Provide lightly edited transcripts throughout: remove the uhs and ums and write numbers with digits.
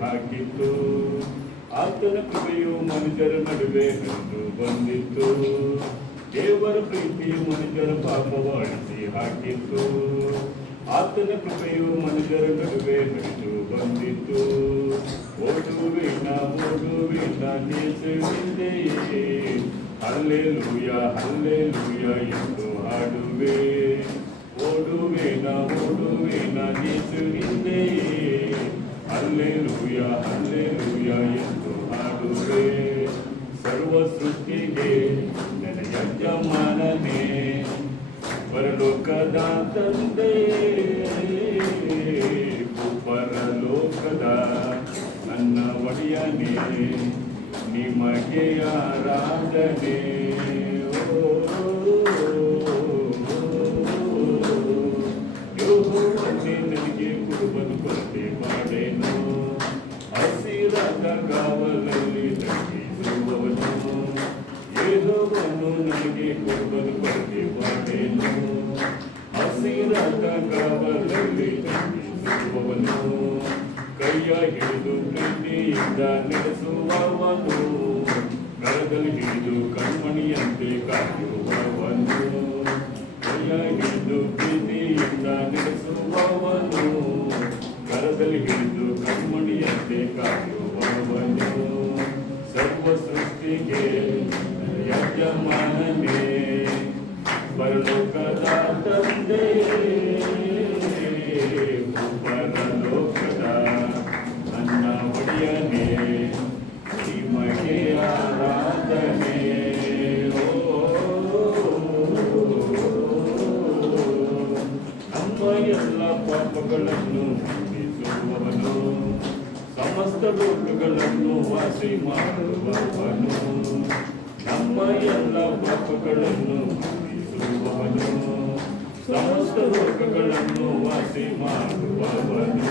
ಹಾಕಿತ್ತು. ಆತನ ಕೃಪೆಯು ಮನುಷ್ಯರ ನಡುವೆ ಹರಿದು ಬಂದಿತ್ತು. ದೇವರ ಪ್ರೀತಿಯು ಮನುಷ್ಯರ ಪಾಪವ ಅಳಿಸಿ ಹಾಕಿತ್ತು. ಆತನ ಕೃಪೆಯು ಮನುಷ್ಯರ ನಡುವೆ ಹರಿದು ಬಂದಿತ್ತು. ಓಡುವಿನ ಯೇಸುವಿಂದೆಯೇ ಹಲ್ಲೆಲೂಯ ಹಲ್ಲೆಲೂಯ ಎಂದು ಹಾಡುವೆ. ಓಡುವಿನ ಯೇಸುವಿಂದೆಯೇ ಹಲ್ಲೆಲೂಯ ಹಲ್ಲೆಲೂಯ ಎಂದು ಹಾಡುವೆ. ಸರ್ವ ಸೃಷ್ಟಿಗೆ ನನ್ನ ಯಜಮಾನನೇ, ಪರಲೋಕದ ತಂದೆಯೇ, ಪರಲೋಕದ ನನ್ನ ಒಡೆಯನೇ, ನಿಮಗೆ ಆರಾಧನೆ. ಯೆಹೋವನೇ ನನಗೆ ಕುರುಬನು ಕೊರತೆ ಮಾಡೇನು. ಹಸಿರಾದ ಕಾವಲಲ್ಲಿ ತಗ್ಗಿಸುವವನು. ಯೆಹೋವನು ನನಗೆ ಕುರುಬನು ಕೊರತೆ ಮಾಡೇನು. ಹಸಿರಾದ ಕಾವಲಲ್ಲಿ ತಗ್ಗಿಸುವವನು. ಕೈಯ ಹಿಡಿದು ಪ್ರೀತಿಯಿಂದ ನಡೆಸುವವನು. ಕರದಲ್ಲಿ ಹಿಡಿದು ಕಣ್ಮಣಿಯಂತೆ ಕಾಯುವವನು. ಕೈಯ ಹಿಡಿದು ಪ್ರೀತಿಯಿಂದ ನಡೆಸುವವನು. ಕರದಲ್ಲಿ ಹಿಡಿದು ಕಣ್ಮಣಿಯಂತೆ ಕಾಯುವವನು. ಸರ್ವ ಸೃಷ್ಟಿಗೆ ಯಜಮಾನನೇ, ಪರಲೋಕದ ತಂದೆಯೇ, ಪರಲೋಕದ ನನ್ನ ಒಡೆಯನೇ, ನಿಮಗೆ ಆರಾಧನೆ. ನಮ್ಮ ಎಲ್ಲ ಪಾಪಗಳನ್ನು ಕ್ಷಮಿಸುವವನು. ಸಮಸ್ತ ರೋಗಗಳನ್ನು ವಾಸಿ ಮಾಡುವವನು. ನಮ್ಮ ಎಲ್ಲ ಪಾಪಗಳನ್ನು ಕ್ಷಮಿಸುವವನು. ಸಮಸ್ತ ರೋಗಗಳನ್ನು ವಾಸಿ ಮಾಡುವವನು.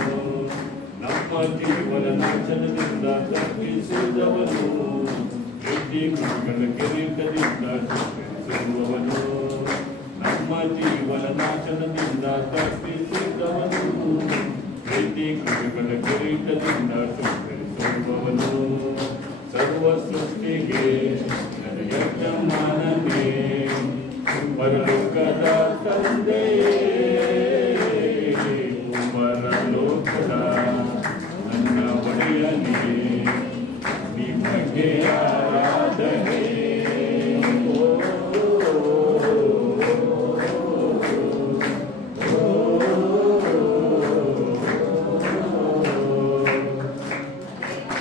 ನಮ್ಮ ಜೀವನ ನಾಶನದಿಂದ ತಪ್ಪಿಸಿದವನು. ಮೃತ್ಯುಗಳ ಕಿರೀಟದಿಂದ ತಪ್ಪಿಸುವವನು. ನಮ್ಮ ಜೀವನ ನಾಶನದಿಂದ ತಪ್ಪಿಸಿದವನು. ಮೃತ್ಯುಗಳ ಕಿರೀಟದಿಂದ ತಪ್ಪಿಸುವವನು. ಸರ್ವ ಸೃಷ್ಟಿಗೆ ನನ್ನ ಯಜಮಾನನೇ, ಪರಲೋಕದ ತಂದೆಯೇ,